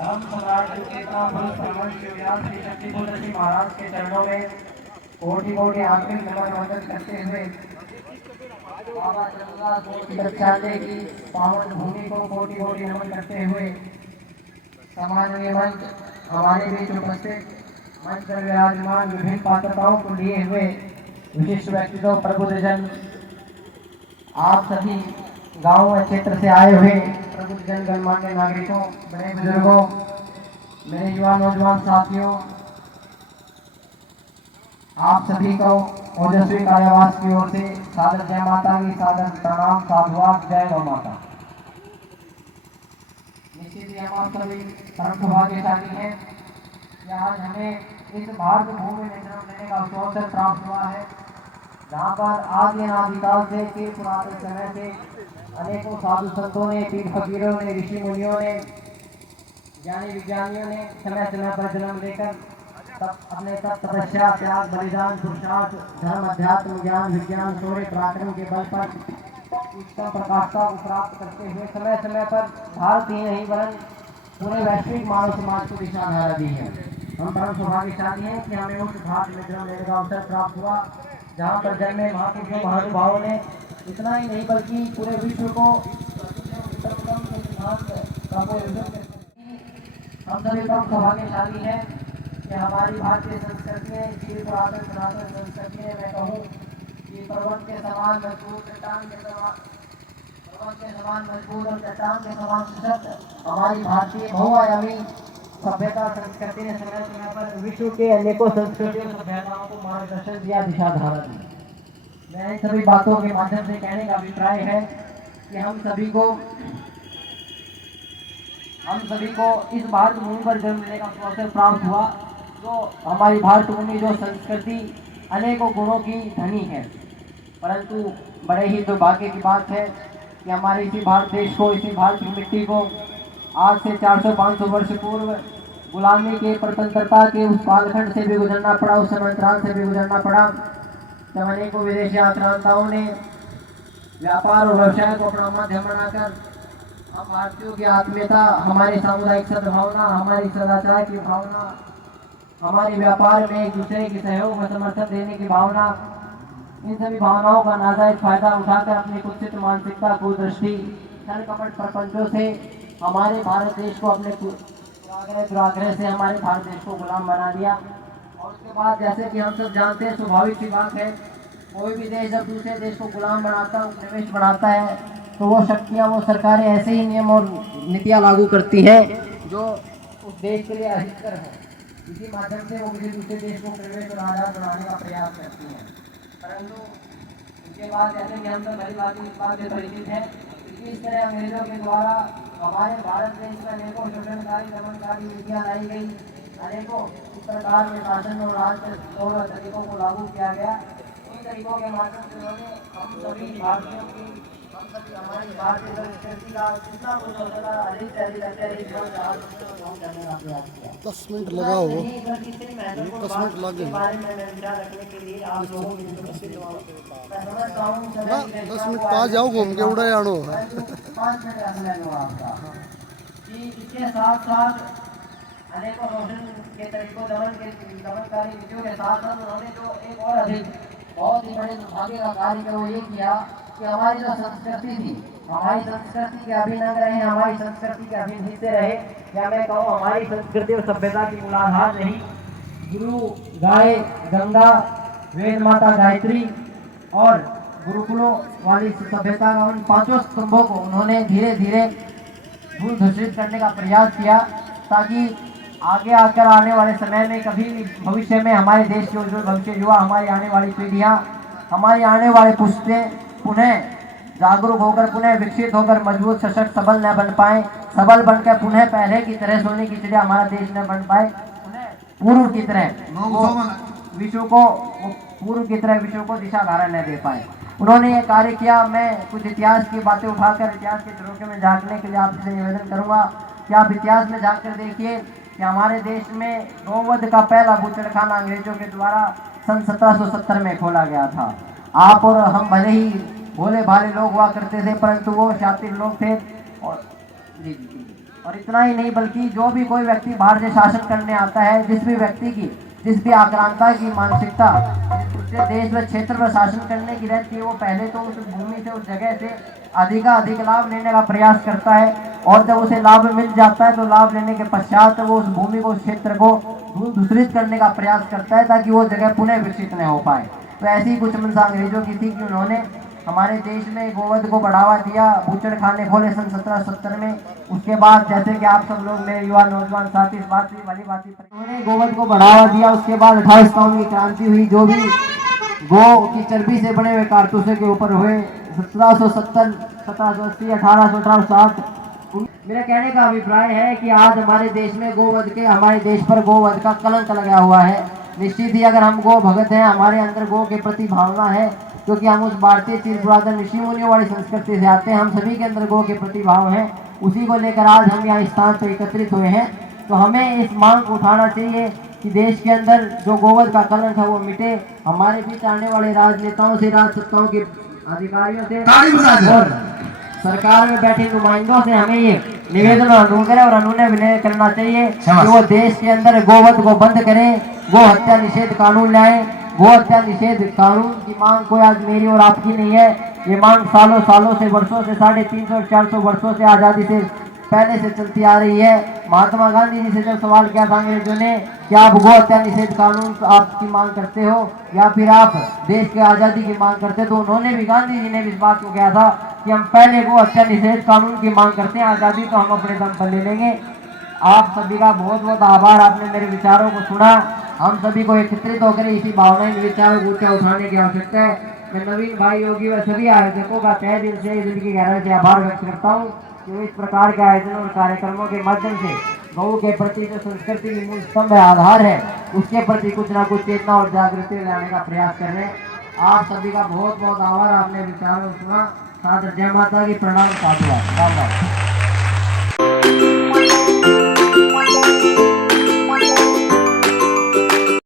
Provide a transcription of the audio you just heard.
धर्म सम्राट चेतना पुरुष प्रमंड शिवव्यास श्री शक्तिपुत्र श्री महाराज के चरणों में कोटि कोटि आंतरिक नमन वंदन करते हुए बाबा जमुना दक्षाले की पावन भूमि को कोटि कोटि नमन करते हुए सम्माननीय मंच हमारे बीच उपस्थित मंच पर विराजमान विभिन्न पात्रताओं को लिए हुए विशिष्ट व्यक्तित्व प्रबुद्धजन, आप सभी गांव व क्षेत्र से आए हुए प्रबुद्धजन, गणमान्य नागरिकों, बड़े बुजुर्गों, मेरे युवा नौजवान साथियों, आप सभी को ओजस्वी कारावास की ओर से सादर जय माता की, सादर प्रणाम, साधुवाद, जय गौ माता। निश्चित ही हम आप सभी परम सौभाग्यशाली हैं कि आज हमें इस भारत भूमि में जन्म लेने का अवसर प्राप्त हुआ है, जहाँ पर आदि अनादिकाल से चिर पुराने समय से अनेकों साधु संतों ने, पीर फकीरों ने, ऋषि मुनियों ने, ज्ञानी विज्ञानियों ने समय समय पर जन्म लेकर अपने तपस्या, त्याग, बलिदान, पुरुषार्थ, धर्म, अध्यात्म, ज्ञान, विज्ञान, शौर्य, पराक्रम के बल पर उत्तम प्रकाशता को प्राप्त करते हुए समय समय पर भारत ही नहीं वरन पूरे वैश्विक मानव समाज को दिशाधारा दी है। हम परम सौभाग्यशाली हैं कि हमें उस भारत में जन्म लेने का अवसर प्राप्त हुआ, जहाँ पर जन्मे महापुरुषों, महानुभावों ने इतना ही नहीं बल्कि पूरे विश्व को हम सभी परम सौभाग्यशाली हैं कि हमारी भारतीय संस्कृति ने, चिर पुरातन सनातन संस्कृति ने, मैं कहूँ कि पर्वत के समान मजबूत, चट्टान के समान मजबूत और चट्टान के समान सशक्त हमारी भारतीय बहुआयामी सभ्यता संस्कृति ने समय समय पर विश्व के अनेकों संस्कृतियों सभ्यताओं को मार्गदर्शन दिया, दिशाधारा दी। मैं इन सभी बातों के माध्यम से कहने का अभिप्राय है कि हम सभी को इस भारत भूमि पर जन्म लेने का अवसर प्राप्त हुआ। जो हमारी भारत भूमि, जो संस्कृति अनेकों गुणों की धनी है, परंतु बड़े ही दुर्भाग्य की बात है कि हमारे इसी भारत देश को, इसी भारत की मिट्टी को आज से 400-500 वर्ष पूर्व गुलामी के, प्रतंत्रता के उस कालखंड से भी गुजरना पड़ा, उस समयांतराल से भी गुजरना पड़ा, जब अनेकों विदेशी आक्रांताओं ने व्यापार और व्यवसाय को अपना माध्यम बनाकर हम भारतीयों की आत्मीयता, हमारी सामुदायिक सद्भावना, हमारी सदाचार की भावना, हमारे व्यापार में एक दूसरे के सहयोग व समर्थन देने की भावना, इन सभी भावनाओं का नाजायज फायदा उठाकर अपनी कुत्सित मानसिकता, कुदृष्टि, छल कपट प्रपंचों से हमारे भारत देश को अपने दुराग्रह से हमारे भारत देश को गुलाम बना दिया। और उसके बाद जैसे कि हम सब जानते हैं, स्वाभाविक सी बात है, कोई भी देश जब दूसरे देश को गुलाम बनाता, उपनिवेश बनाता है, तो वो शक्तियाँ, वो सरकारें ऐसे ही नियम और नीतियाँ लागू करती हैं जो उस देश के लिए अहितकर है। इसी माध्यम से वो किसी दूसरे देश को प्रवेश और आज़ाद बनाने का प्रयास करती हैं। परंतु इसके बाद जैसे कि हम सब भली बात इस बात से परिचित हैं कि इस तरह अंग्रेजों के द्वारा हमारे भारत देश में अनेकों शोषणकारी, दमनकारी नीतियाँ लाई गई, अनेकों इस प्रकार में शासन और राज और तरीकों को लागू किया गया। इन तरीकों के माध्यम से उन्होंने हम सभी भारतीयों की, हम सभी हमारी भारतीय संस्कृति का जितना कुछ होता अधिक से अधिक अत्यधिक करने का प्रयास किया। 10 मिनट लगाओ, 10 मिनट लगे ना, 10 मिनट पा जाओ घूम के उड़ा आनो है। 5 मिनट रखना है आपका कि इसके साथ साथ अनेकों शोषण के तरीकों, दमनकारी नीतियों के साथ साथ उन्होंने जो एक और अधिक बहुत ही बड़े दुर्भाग्य का कार्य किया, वो ये किया कि हमारी जो संस्कृति थी, हमारी संस्कृति के अभिन्न अंग रहे, हमारी संस्कृति के अभिन्न हिस्से रहे, या मैं कहूँ हमारी संस्कृति और सभ्यता की मूलाधार रही गुरु, गाय, गंगा, वेद माता गायत्री और गुरुकुलों वाली सभ्यता का, उन 5 स्तंभों को उन्होंने धीरे धीरे धूल धूसरित करने का प्रयास किया, ताकि आगे आकर आने वाले समय में कभी भविष्य में हमारे देश के उज्जवल भविष्य, युवा, हमारी आने वाली पीढ़ियाँ, हमारी आने वाले पुश्तें पुनः जागरूक होकर, पुनः विकसित होकर मजबूत, सशक्त, सबल न बन पाए, सबल बनकर पुनः पहले की तरह सोने की चिड़िया हमारा देश न बन पाए, पुनः पूर्व की तरह विश्व को दिशाधारा न दे पाए। उन्होंने ये कार्य किया। मैं कुछ इतिहास की बातें उठाकर इतिहास के झरोखे में झांकने के लिए आपसे निवेदन करूंगा कि आप इतिहास में झांक कर देखिए कि हमारे देश में गौवध का पहला बूचड़खाना अंग्रेजों के द्वारा सन 1770 में खोला गया था। आप और हम भले ही भोले भाले लोग हुआ करते थे, परंतु वो शातिर लोग थे। और जी जी और इतना ही नहीं बल्कि जो भी कोई व्यक्ति बाहर से शासन करने आता है, जिस भी व्यक्ति की जिस भी आक्रांता की मानसिकता दूसरे देश व क्षेत्र पर शासन करने की रहती है, वो पहले तो उस भूमि से उस जगह से अधिकाधिक लाभ लेने का प्रयास करता है और जब उसे लाभ मिल जाता है तो लाभ लेने के पश्चात वो उस भूमि को उस क्षेत्र को दूषित करने का प्रयास करता है ताकि वो जगह पुनः विकसित न हो पाए। तो ऐसी कुछ मंशा अंग्रेजों की थी कि उन्होंने हमारे देश में गोवध को बढ़ावा दिया, बूचड़ खाने खोले सन 1770 में। उसके बाद जैसे कि आप सब लोग मेरे युवा नौजवान साथी इस बात से भली बात उन्होंने गोवध को बढ़ावा दिया। उसके बाद 28 की क्रांति हुई, जो भी गो की चर्बी से बने हुए कारतूसों के ऊपर हुए 1770, 1780, 1818, 1860। मेरा कहने का अभिप्राय है कि आज हमारे देश में हमारे देश पर गोवध का कलंक लगा हुआ है। निश्चित ही अगर हम गो भगत हैं, हमारे अंदर गो के प्रति भावना है, क्योंकि हम उस भारतीय चिर पुरातन ऋषि मुनियों वाली संस्कृति से आते हैं, हम सभी के अंदर गो के प्रति भाव है। उसी को लेकर आज हम यहाँ स्थान पर एकत्रित हुए हैं। तो हमें इस मांग को उठाना चाहिए कि देश के अंदर जो गोवध का कलंक है वो मिटे। हमारे बीच आने वाले राजनेताओं से, राज सत्ताओं के अधिकारियों से और सरकार में बैठे नुमाइंदों से हमें ये निवेदन और अनुरोध करें और अनुनय विनय करना चाहिए कि वो देश के अंदर गोवध को बंद करें, गो हत्या निषेध कानून लाए। गो हत्या निषेध कानून की मांग कोई आज मेरी और आपकी नहीं है, ये मांग सालों सालों से, वर्षों से, 350 और 400 वर्षों से, आज़ादी से पहले से चलती आ रही है। महात्मा गांधी जी से जब सवाल किया था अंग्रेजों ने कि आप गो हत्या निषेध कानून आपकी मांग करते हो या फिर आप देश की आज़ादी की मांग करते, तो उन्होंने भी, गांधी जी ने भी इस बात को कहा था कि हम पहले गो हत्या निषेध कानून की मांग करते हैं, आज़ादी तो हम अपने दम पर ले लेंगे। आप सभी का बहुत बहुत आभार, आपने मेरे विचारों को सुना। हम सभी को एकत्रित होकर इसी भावनाएं विचारों को ऊंचा उठाने की आवश्यकता है। मैं नवीन भाई योगी व सभी आयोजकों का तहे दिल से, दिल की गहराई से आभार व्यक्त करता हूँ कि इस प्रकार के आयोजनों और कार्यक्रमों के माध्यम से गौ के प्रति जो संस्कृति की मूल स्तंभ आधार है, उसके प्रति कुछ ना कुछ चेतना और जागृति लाने का प्रयास कर रहे हैं। आप सभी का बहुत बहुत आभार, आपने विचारों को सुना। सादर जय माता की, प्रणाम, साधुवाद, राम राम।